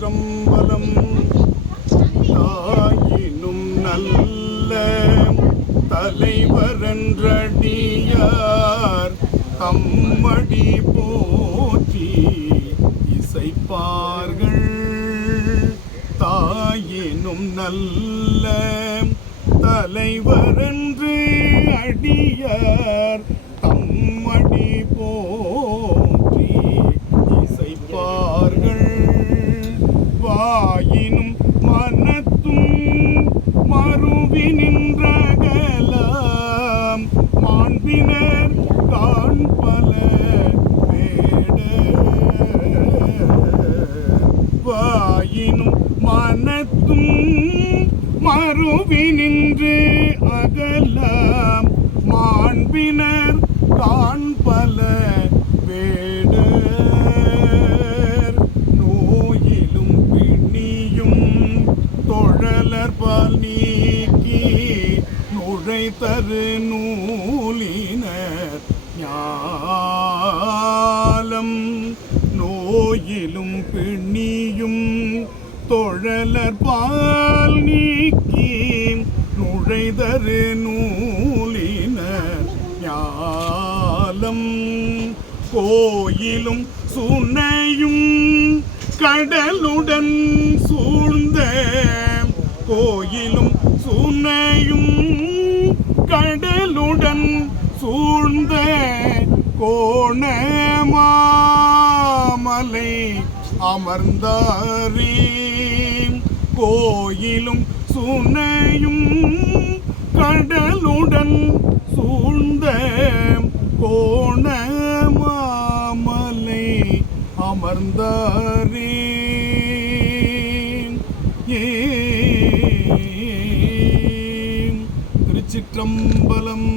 திருச்சிற்றம்பலம் தாயினும் நல்ல தலைவரன்றடியார். அம்மடி போற்றி இசைப்பார்கள். தாயினும் நல்ல தலைவரன்று அடியார் தம்மடி போற்றி இசைப்பார்கள் ஆயினும் மனத்தும் மறுவி நின்றகலாம் மாண்பினர் காண்பல வாயினும் மனத்தும் மறுவி நின்று அகலாம். மாண்பினர் காண்பல வேடர் நோயிலும் பிணியும் தொழலர்பால் நீக்கி நுழை தரு நூலினர் ஞாலம். நோயிலும் பிணியும் தொழலர் பால் நீக்கி நுழைதரு நூலினர் ஞாலம். கோயிலும் சுனையும் கடலுடன் சூழ்ந்த கோயிலும் சுனை கடலுடன் சூழ்ந்த கோணமாமலை அமர்ந்தாரே கோயிலும் சுனையும் கடலுடன் சூழ்ந்த கோணமாமலை அமர்ந்தாரே திருச்சிற்றம்பலம்